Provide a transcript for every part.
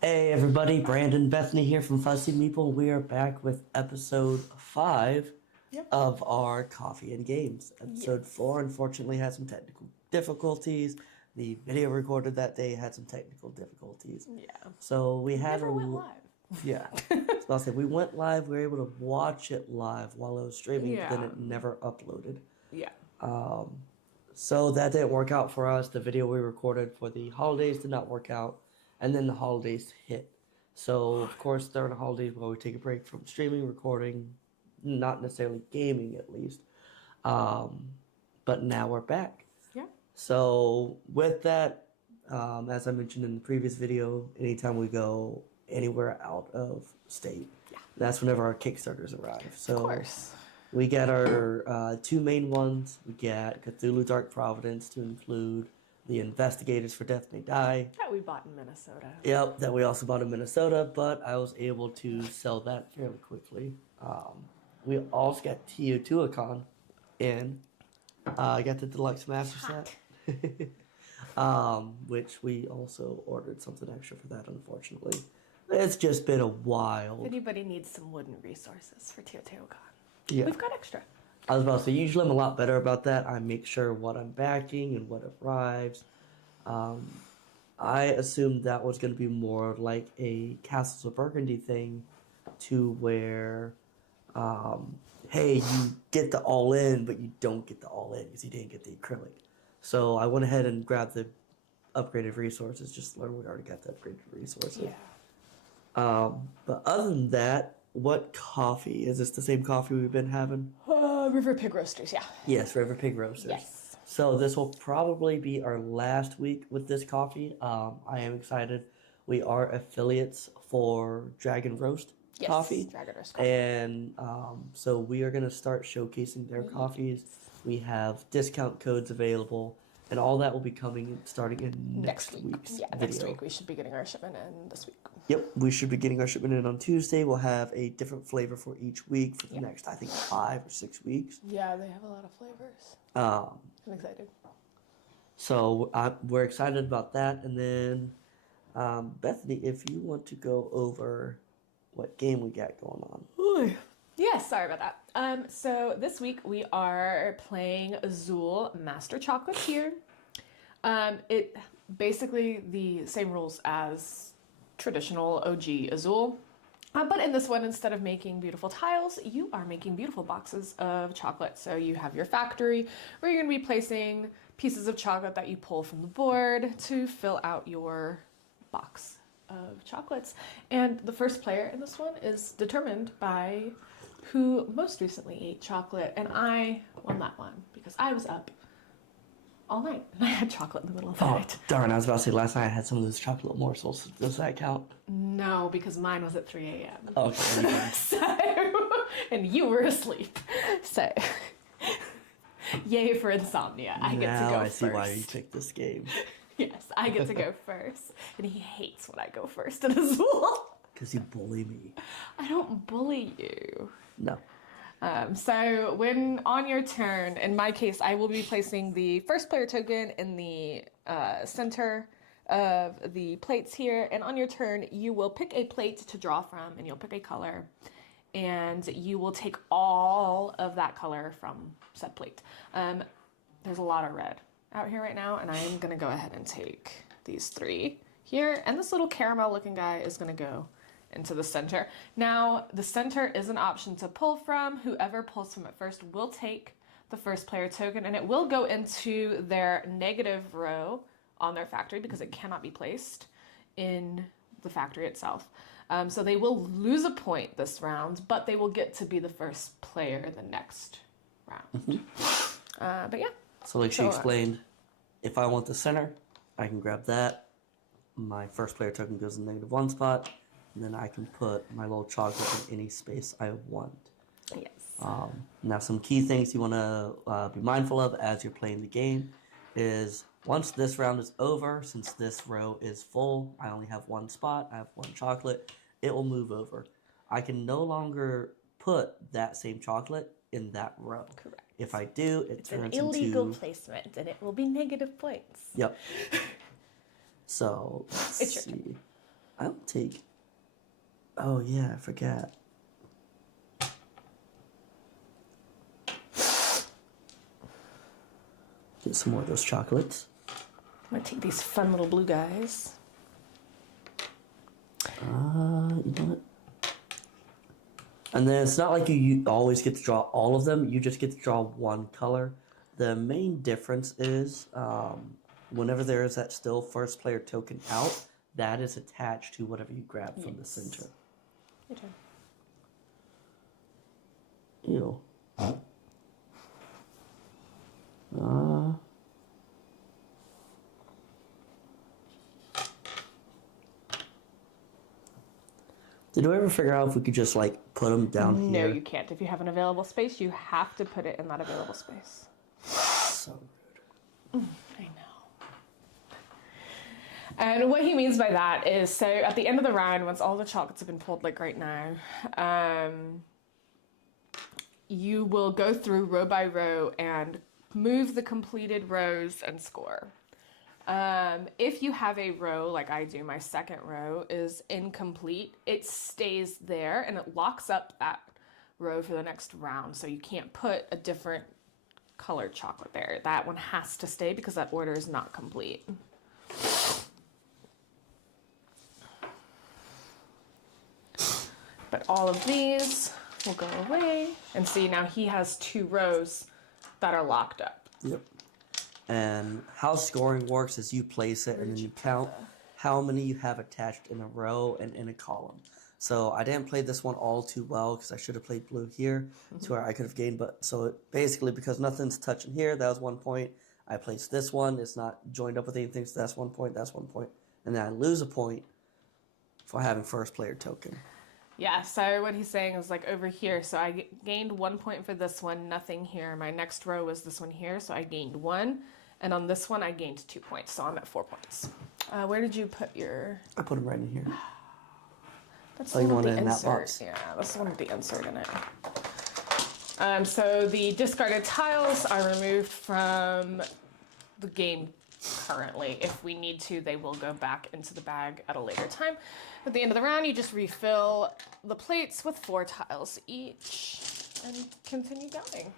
Hey everybody, Brandon Bethany here from Fussy Meeple. We are back with episode 5 of our Coffee and Games. Episode 4 unfortunately had some technical difficulties. The video recorded that day had some technical difficulties. Yeah. So we had Never went live. Yeah. So I'll say we went live, we were able to watch it live while it was streaming, but then Yeah. it never uploaded. Yeah. So that didn't work out for us. The video we recorded for the holidays did not work out, and then the holidays hit. So, of course, during the holidays, while we take a break from streaming, recording, not necessarily gaming at least, but now we're back. Yeah. So, with that, as I mentioned in the previous video, anytime we go anywhere out of state, that's whenever our Kickstarters arrive. So, Of course. we get our two main ones. We get Cthulhu Dark Providence to include the Investigators for Death May Die. That we bought in Minnesota. Yep, that we also bought in Minnesota, but I was able to sell that fairly quickly. We also got Teotihuacan in. I got the Deluxe Master Set, which we also ordered something extra for that, unfortunately. It's just been a while. If anybody needs some wooden resources for Teotihuacan, Yeah. we've got extra. I was about to say, usually I'm a lot better about that. I make sure what I'm backing and what arrives. I assumed that was going to be more like a Castles of Burgundy thing, to where, hey, you get the all-in, but you don't get the all-in because you didn't get the acrylic. So I went ahead and grabbed the upgraded resources, just to learn we already got the upgraded resources. Yeah. But other than that, what coffee? Is this the same coffee we've been having? River Pig Roasters, yeah. Yes, River Pig Roasters. Yes. So this will probably be our last week with this coffee. I am excited. We are affiliates for Dragon Roast Coffee. Dragon Roast Coffee. And so we are going to start showcasing their coffees. We have discount codes available. And all that will be coming starting in next week's video. Next week. We should be getting our shipment in this week. Yep, we should be getting our shipment in on Tuesday. We'll have a different flavor for each week for the next, I think, 5 or 6 weeks. Yeah, they have a lot of flavors. I'm excited. So we're excited about that. And then, Bethany, if you want to go over what game we got going on. Yes, sorry about that. So this week we are playing Azul Master Chocolate here. It basically the same rules as traditional OG Azul. But in this one, instead of making beautiful tiles, you are making beautiful boxes of chocolate. So you have your factory where you're going to be placing pieces of chocolate that you pull from the board to fill out your box of chocolates. And the first player in this one is determined by who most recently ate chocolate. And I won that one because I was up all night and I had chocolate in the middle of the night. Darn, I was about to say last night I had some of those chocolate morsels. Does that count? No, because mine was at 3 a.m. Okay. So, and you were asleep. So, yay for insomnia. I get to go Now I first. see why you picked this game. Yes, I get to go first. And he hates when I go first in Azul. Because you bully me. I don't bully you. No. So when on your turn, in my case, I will be placing the first player token in the center of the plates here. And on your turn, you will pick a plate to draw from and you'll pick a color. And you will take all of that color from said plate. There's a lot of red out here right now. And I am going to go ahead and take these 3 here. And this little caramel looking guy is going to go into the center. Now, the center is an option to pull from. Whoever pulls from it first will take the first player token, and it will go into their negative row on their factory because it cannot be placed in the factory itself. So they will lose a point this round, but they will get to be the first player the next round. But yeah. So like she explained, if I want the center, I can grab that. My first player token goes in the -1 spot. And then I can put my little chocolate in any space I want. Yes. Now, some key things you want to be mindful of as you're playing the game is once this round is over, since this row is full, I only have 1 spot, I have 1 chocolate, it will move over. I can no longer put that same chocolate in that row. Correct. If I do, it turns an illegal into... placement, and it will be negative points. Yep. So, let's It's your see. turn. I'll take... Oh, yeah, I forgot. Get some more of those chocolates. I'm gonna take these fun little blue guys. You know what? And then it's not like you always get to draw all of them. You just get to draw one color. The main difference is whenever there is that still first player token out, that is attached to whatever you grab from the center. Your turn. Ew. Did we ever figure out if we could just like put them down No, here? you can't. If you have an available space, you have to put it in that available space. So rude. I know. And what he means by that is, so at the end of the round, once all the chocolates have been pulled, like right now, you will go through row by row and move the completed rows and score. If you have a row, like I do, my second row is incomplete, it stays there and it locks up that row for the next round. So you can't put a different colored chocolate there. That one has to stay because that order is not complete. But all of these will go away. And see, now he has 2 rows that are locked up. Yep. And how scoring works is you place it and then you count how many you have attached in a row and in a column. So I didn't play this one all too well because I should have played blue here to where I could have gained. But so basically because nothing's touching here, that was 1 point. I placed this one. It's not joined up with anything, so that's 1 point, that's 1 point. And then I lose a point for having first player token. Yeah, so what he's saying is like over here, so I gained 1 point for this one, nothing here. My next row was this one here, so I gained 1. And on this one, I gained 2 points, so I'm at 4 points. Where did you put your... I put them right in here. That's Oh, you the one want with it the in that insert. box? Yeah, that's the one with the insert in it. So the discarded tiles are removed from the game currently. If we need to, they will go back into the bag at a later time. At the end of the round, you just refill the plates with 4 tiles each and continue going.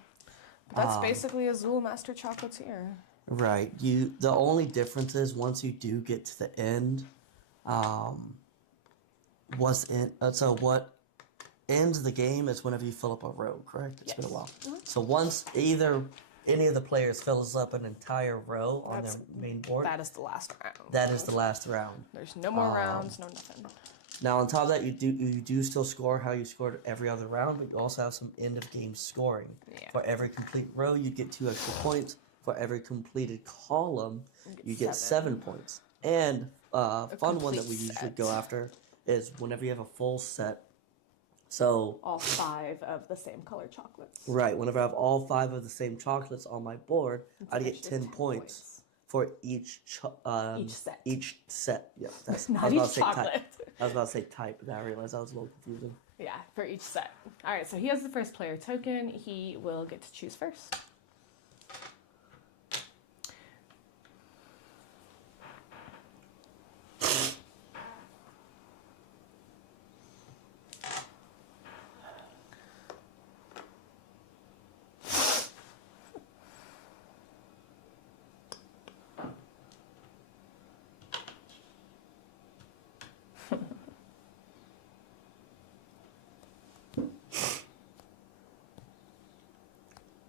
But that's basically Azul Master Chocolatier. Right. The only difference is once you do get to the end, so what ends the game is whenever you fill up a row, correct? It's been a while. So once either any of the players fills up an entire row on their main board, That is the last round. that is the last round. There's no more rounds, no nothing. Now on top of that, you do still score how you scored every other round, but you also have some end of game scoring. Yeah. For every complete row, you get 2 extra points. For every completed column, you get 7 points. And fun one that we complete usually set. go after is whenever you have a full set. So All 5 of the same color chocolates. right, whenever I have all 5 of the same chocolates on my board, I get extra 10 points for each set. Each set. Yep, that's I Not was about each to say chocolate. type. I was about to say type, but then I realized that was a little confusing. Yeah, for each set. All right, so he has the first player token. He will get to choose first.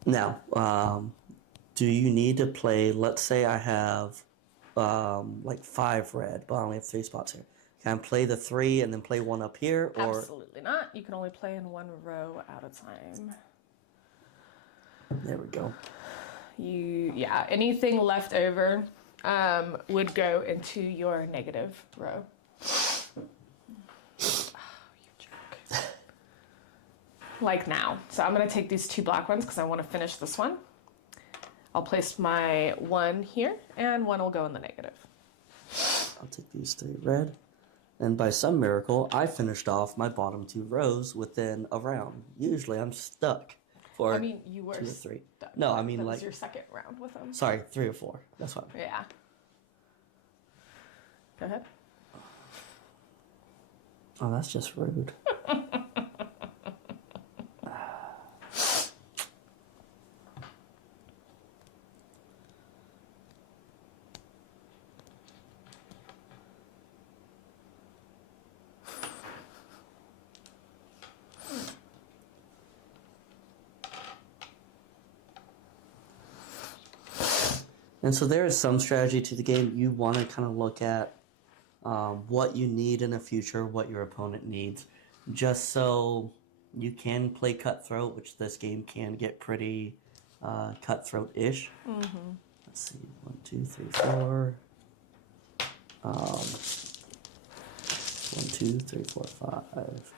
Now, do you need to play, let's say I have like 5 red, but I only have 3 spots here. Can I play the 3 and then play 1 up here? Or Absolutely not. You can only play in 1 row at a time. there we go. Yeah, anything left over would go into your negative row. Like now. So I'm going to take these 2 black ones because I want to finish this one. I'll place my 1 here, and 1 will go in the negative. I'll take these 3 red. And by some miracle, I finished off my bottom 2 rows within a round. Usually I'm stuck for I mean, you were 2 or 3. stuck. No, I mean That like... was your second round with them. Sorry, 3 or 4. That's fine. Yeah. Go ahead. Oh, that's just rude. And so there is some strategy to the game. You want to kind of look at what you need in the future, what your opponent needs, just so you can play cutthroat, which this game can get pretty cutthroat-ish. Let's see, 1, 2, 3, 4. 1, 2, 3, 4, 5.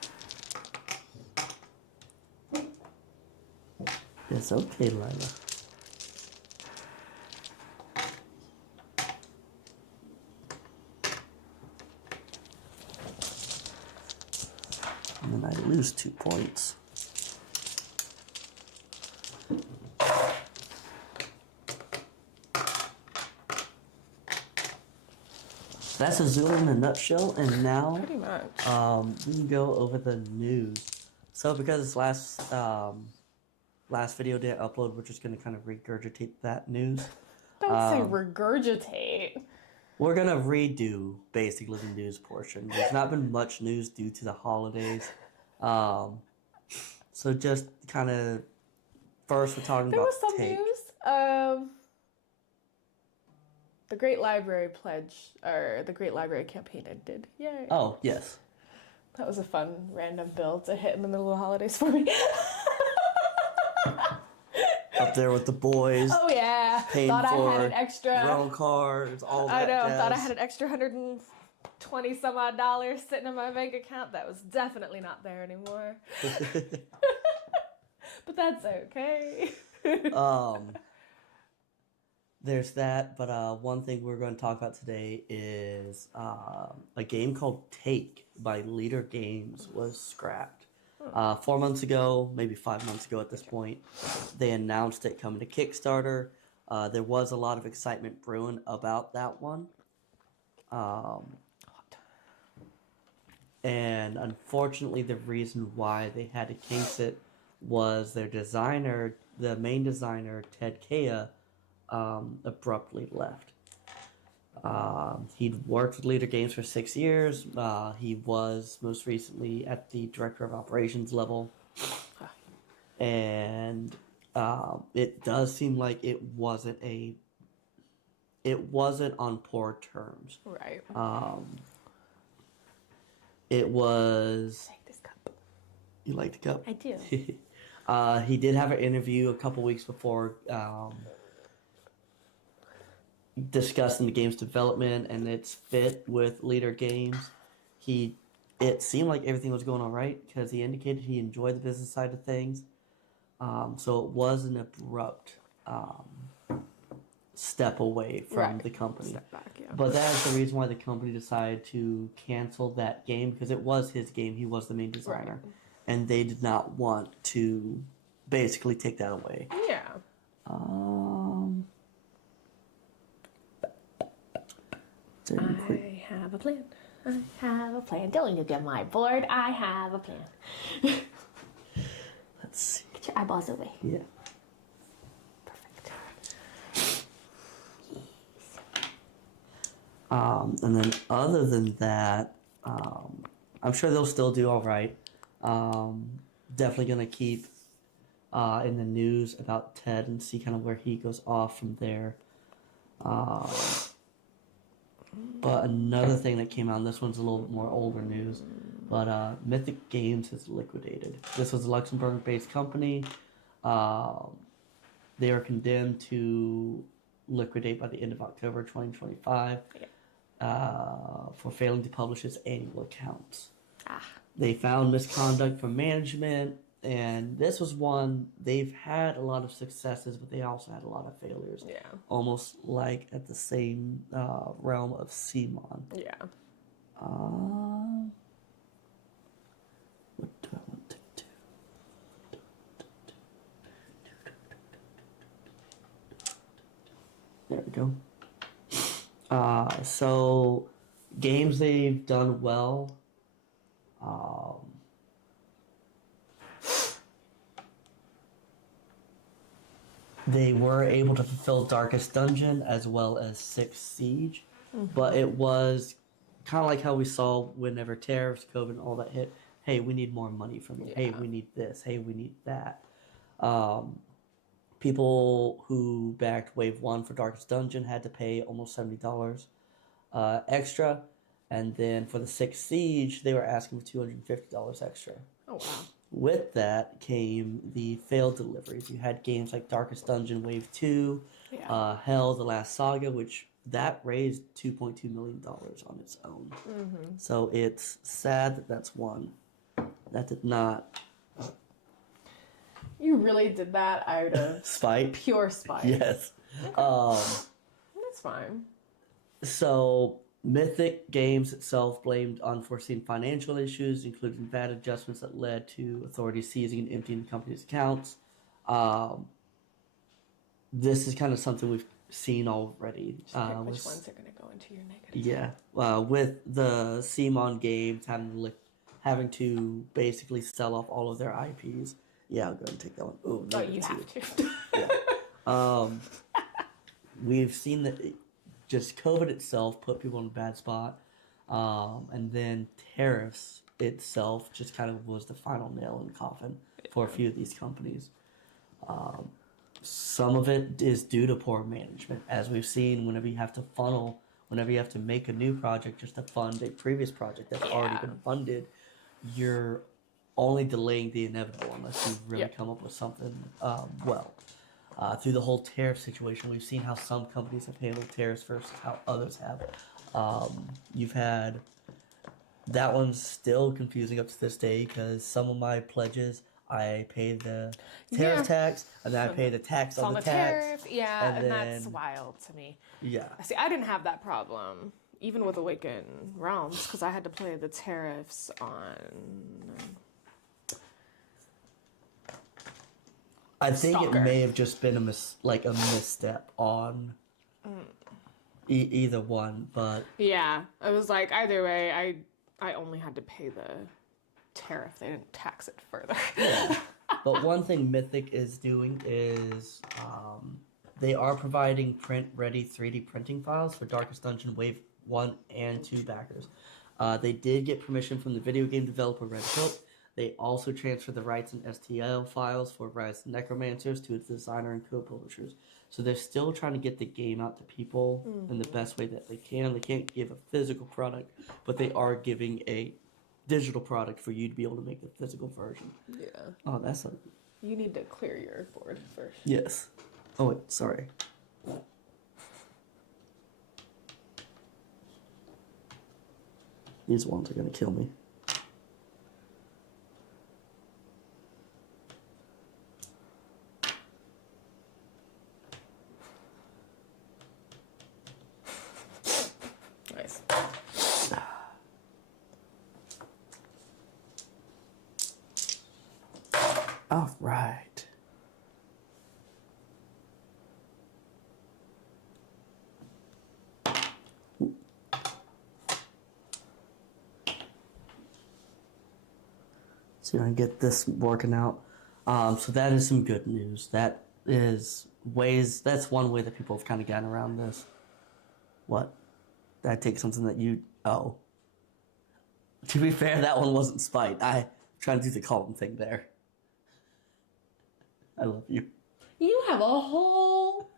It's okay, Lila. And then I lose 2 points. That's Azul in a nutshell, and now Pretty much. we can go over the news. So because this last video didn't upload, we're just gonna kind of regurgitate that news. Don't say regurgitate. We're gonna redo basically the news portion. There's not been much news due to the holidays. So just kind of first we're talking There about was some take. news of the Great Library Pledge, or the Great Library campaign ended. Yay. Oh, yes. That was a fun random bill to hit in the middle of the holidays for me. Up there with the boys. Oh yeah. Paying Thought I for had an extra. rental cars, all I that know. jazz. Thought I had an extra $120 some odd dollars sitting in my bank account. That was definitely not there anymore. But that's okay. There's that, but one thing we're going to talk about today is a game called Take by Leader Games was scrapped. 4 months ago, maybe 5 months ago at this point, they announced it coming to Kickstarter. There was a lot of excitement brewing about that one. And unfortunately, the reason why they had to case it was their designer, the main designer, Ted Kea, abruptly left. He'd worked with Leader Games for 6 years. He was most recently at the Director of Operations level. And it does seem like it wasn't on poor terms. Right. It was... Take this cup. You like the cup? I do. He did have an interview a couple weeks before discussing the game's development and its fit with Leader Games. It seemed like everything was going all right because he indicated he enjoyed the business side of things. So it was an abrupt step away from the company. Step back, yeah. But that is the reason why the company decided to cancel that game, because it was his game. He was the main designer. Right. And they did not want to basically take that away. Yeah. I have a plan. I have a plan. Don't look at my board. I have a plan. Let's see. Get your eyeballs away. Yeah. Perfect. And then other than that, I'm sure they'll still do all right. Definitely going to keep in the news about Ted and see kind of where he goes off from there. But another thing that came out, and this one's a little bit more older news, but Mythic Games has liquidated. This was a Luxembourg-based company. They are condemned to liquidate by the end of October 2025 for failing to publish its annual accounts. They found misconduct from management, and this was one, they've had a lot of successes, but they also had a lot of failures. Yeah. Almost like at the same realm of Simon. Yeah. What do I want to do? There we go. So games they've done well. They were able to fulfill Darkest Dungeon as well as Sixth Siege, but it was kind of like how we saw whenever tariffs, COVID, and all that hit. Hey, we need more money from you. Hey, we need this. Hey, we need that. people who backed Wave 1 for Darkest Dungeon had to pay almost $70 extra. And then for the 6th Siege, they were asking for $250 extra. Oh, wow. With that came the failed deliveries. You had games like Darkest Dungeon Wave 2, Yeah. Hell, The Last Saga, which that raised $2.2 million on its own. So it's sad that that's one. That did not. You really did that out of Spite? pure spite. Yes. That's fine. So Mythic Games itself blamed unforeseen financial issues, including VAT adjustments that led to authorities seizing and emptying the company's accounts. This is kind of something we've seen already. Just pick which ones are going to go into your negative. Yeah. With the CMON Games having to basically sell off all of their IPs. Yeah, I'll go and take that one. Ooh, Oh, you have to. Yeah. We've seen that just COVID itself put people in a bad spot. And then tariffs itself just kind of was the final nail in the coffin for a few of these companies. Some of it is due to poor management. As we've seen, whenever you have to make a new project just to fund a previous project that's already been funded, you're only delaying the inevitable unless you really come up with something through the whole tariff situation, we've seen how some companies have handled tariffs versus how others have. You've had that one's still confusing up to this day because some of my pledges I pay the tariff tax and then I pay the tax on the tax. Tariff, and that's wild to me. Yeah. See, I didn't have that problem even with Awakened Realms because I had to pay the tariffs on. I think Stalker. it may have just been a misstep on either one, but Yeah, it was like either way, I only had to pay the tariff. They didn't tax it further. Yeah. But one thing Mythic is doing is they are providing print-ready 3D printing files for Darkest Dungeon Wave 1 and 2 backers. They did get permission from the video game developer Red Hook. They also transferred the rights and STL files for Rise Necromancers to its designer and co-publishers. So they're still trying to get the game out to people in the best way that they can. They can't give a physical product, but they are giving a digital product for you to be able to make the physical version. Yeah. Oh, that's a... You need to clear your board first. Yes. Oh, wait, sorry. These ones are going to kill me. Nice. All right. See if I can get this working out. So that is some good news. That's one way that people have kind of gotten around this. What? I take something that you... Oh. To be fair, that one wasn't spite. I trying to do the column thing there. I love you. You have a whole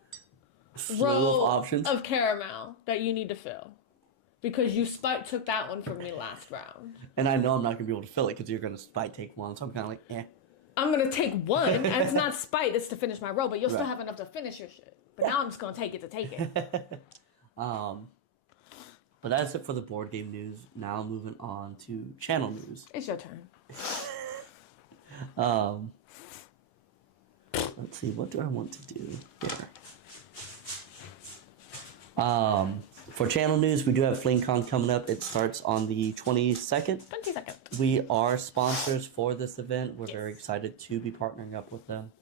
Slew row of options. of caramel that you need to fill. Because you spite took that one from me last round. And I know I'm not going to be able to fill it because you're going to spite take one, so I'm kind of like, eh. I'm going to take one, and it's not spite, it's to finish my row, but you'll still have enough to finish your shit. But now I'm just going to take it. But that's it for the board game news. Now moving on to channel news. It's your turn. Let's see, what do I want to do here? For channel news, we do have FlameCon coming up. It starts on the 22nd. 22nd. We are sponsors for this event. We're very excited to be partnering up with them.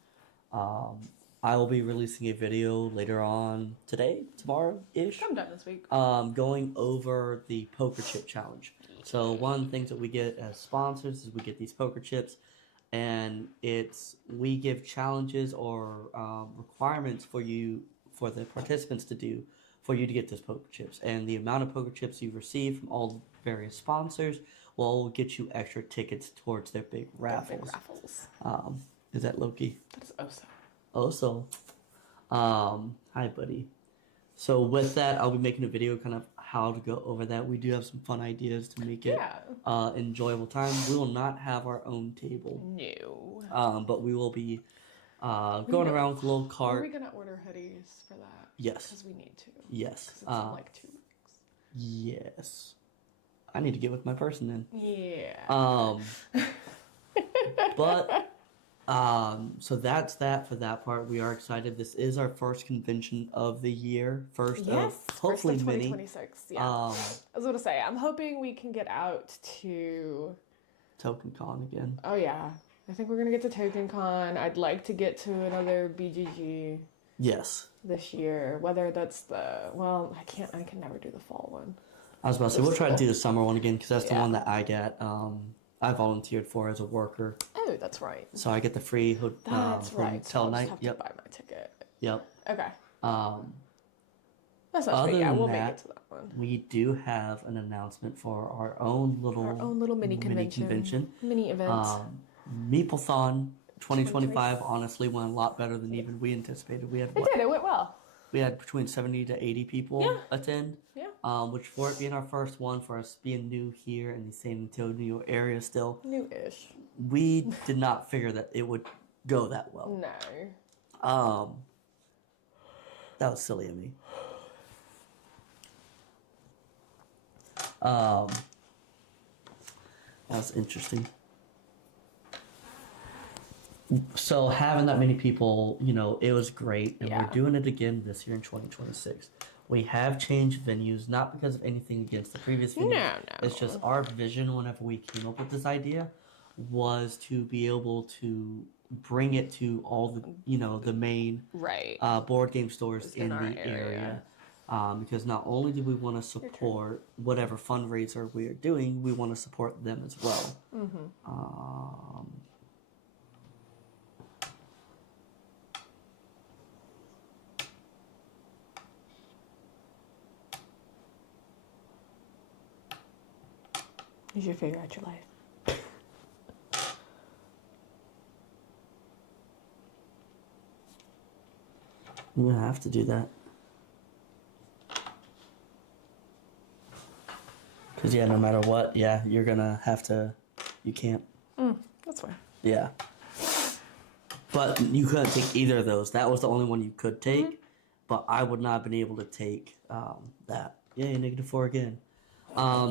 I will be releasing a video later on today, tomorrow-ish. Sometime this week. Going over the poker chip challenge. So one of the things that we get as sponsors is we get these poker chips, and we give challenges or requirements for the participants to do for you to get those poker chips. And the amount of poker chips you receive from all the various sponsors will get you extra tickets towards their big raffles. Big raffles. Is that Loki? That is oh so. Also, hi, buddy. So with that, I'll be making a video kind of how to go over that. We do have some fun ideas to make it enjoyable time. We will not have our own table. No. But we will be going around with a little Are cart. we gonna order hoodies for that? Yes. Because we need to. Yes. Because it's in like 2 weeks. Yes. I need to get with my person then. Yeah. But so that's that for that part. We are excited. This is our first convention of the year. First of hopefully first of many. 2026. Yeah. I was gonna say, I'm hoping we can get out to Token Con again. Oh yeah. I think we're gonna get to Token Con. I'd like to get to another BGG. Yes. This year. Whether that's I can never do the fall one. I was about to say, we'll try to do the summer one again because that's the one that I get. I volunteered for as a worker. Oh, that's right. So I get the free hotel night. Have to buy my ticket. Yep. Okay. That's not big. Yeah, we'll make it to that one. We do have an announcement for our own little mini convention. Mini event. Meeplethon 2025 honestly went a lot better than even we anticipated. It went well. We had between 70 to 80 people attend. Yeah. Which for it being our first one, for us being new here in the San Antonio area still. New-ish. We did not figure that it would go that well. No. That was silly of me. That was interesting. So having that many people, it was great, and we're doing it again this year in 2026. We have changed venues, not because of anything against the previous venue. No. It's just our vision whenever we came up with this idea was to be able to bring it to all the, the main board game stores in the area. Because not only do we want to support whatever fundraiser we are doing, we want to support them as well. Mm-hmm. You should figure out your life. You're gonna have to do that. Because, no matter what, you're gonna have to. You can't. That's fine. Yeah. But you couldn't take either of those. That was the only one you could take. Mm-hmm. But I would not have been able to take that. Yay, -4 again.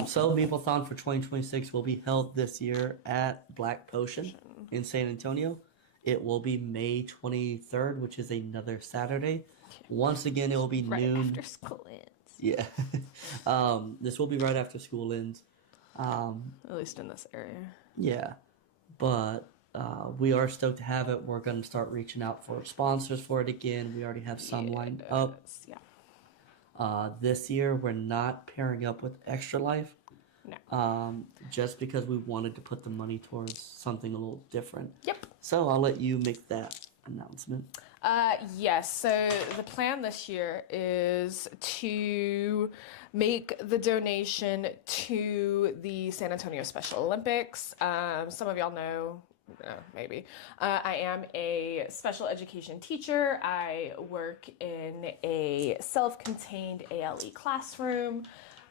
So Meeplethon for 2026 will be held this year at Black Potion in San Antonio. It will be May 23rd, which is another Saturday. Once again, it will be noon. After school ends. Yeah. This will be right after school ends. At least in this area. Yeah. But we are stoked to have it. We're going to start reaching out for sponsors for it again. We already have some lined up. Yeah. This year, we're not pairing up with Extra Life. No. Just because we wanted to put the money towards something a little different. Yep. So I'll let you make that announcement. Yes. So the plan this year is to make the donation to the San Antonio Special Olympics. Some of y'all know. Maybe. I am a special education teacher. I work in a self-contained ALE classroom.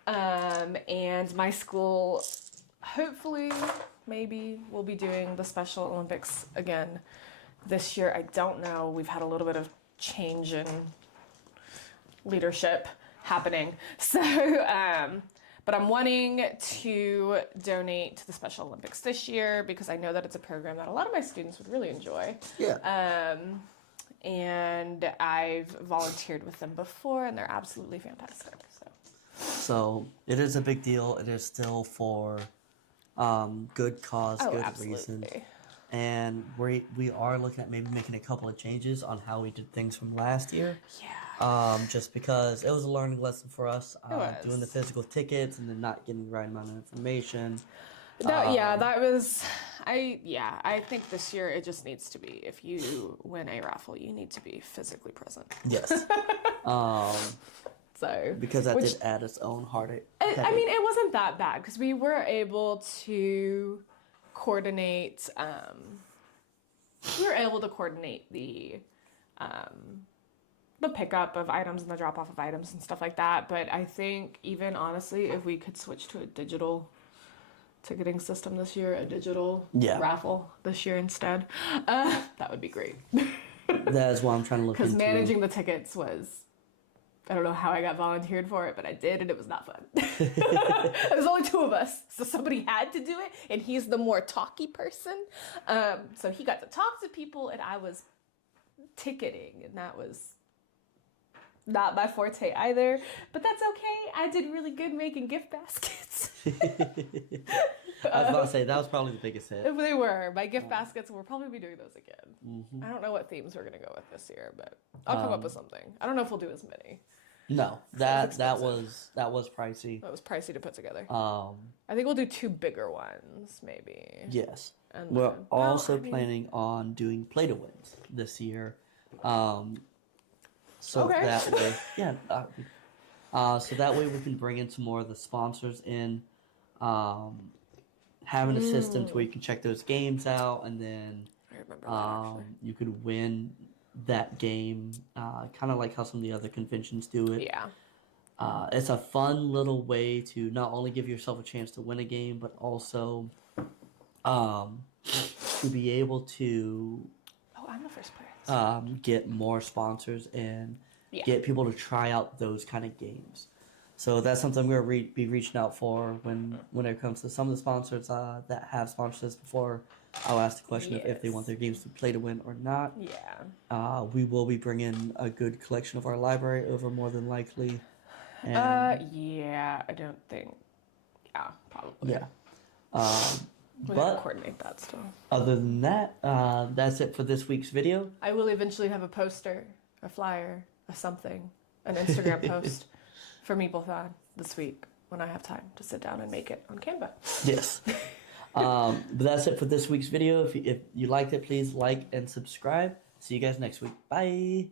And my school, hopefully, maybe, will be doing the Special Olympics again this year. I don't know. We've had a little bit of change in leadership happening. So, but I'm wanting to donate to the Special Olympics this year because I know that it's a program that a lot of my students would really enjoy. Yeah. And I've volunteered with them before, and they're absolutely fantastic. So it is a big deal. It is still for good cause, good reason. And we are looking at maybe making a couple of changes on how we did things from last year. Yeah. Just because it was a learning lesson for us, doing the physical tickets and then not getting the right amount of information. I think this year it just needs to be, if you win a raffle, you need to be physically present. Yes. So because that did add its own heartache. I mean, it wasn't that bad because we were able to coordinate. We were able to coordinate the the pickup of items and the drop off of items and stuff like that. But I think even honestly, if we could switch to a digital ticketing system this year, a digital raffle this year instead, that would be great. That is what I'm trying to look into. Because managing the tickets was, I don't know how I got volunteered for it, but I did, and it was not fun. There was only 2 of us, so somebody had to do it, and he's the more talky person. So he got to talk to people, and I was ticketing, and that was not my forte either. But that's okay. I did really good making gift baskets. I was about to say, that was probably the biggest hit. They were. My gift baskets, we'll probably be doing those again. I don't know what themes we're going to go with this year, but I'll come up with something. I don't know if we'll do as many. No, that was pricey. That was pricey to put together. I think we'll do 2 bigger ones, maybe. Yes. And we're also planning on doing play-to-wins this year. So that way, so that way we can bring in some more of the sponsors in, having a system to where you can check those games out, and then I remember that, you could win that game, kind of like how some of the other conventions do it. Yeah. It's a fun little way to not only give yourself a chance to win a game, but also to be able to I'm the first player. get more sponsors and get people to try out those kind of games. So that's something I'm going to be reaching out for when it comes to some of the sponsors that have sponsored us before. I'll ask the question of if they want their games to play to win or not. Yeah. We will be bringing a good collection of our library over, more than likely. And, I don't think. Yeah, probably. Yeah. We're but gonna coordinate that still. Other than that, that's it for this week's video. I will eventually have a poster, a flyer, a something, an Instagram post for Meeplethon this week when I have time to sit down and make it on Canva. Yes. But that's it for this week's video. If you liked it, please like and subscribe. See you guys next week. Bye.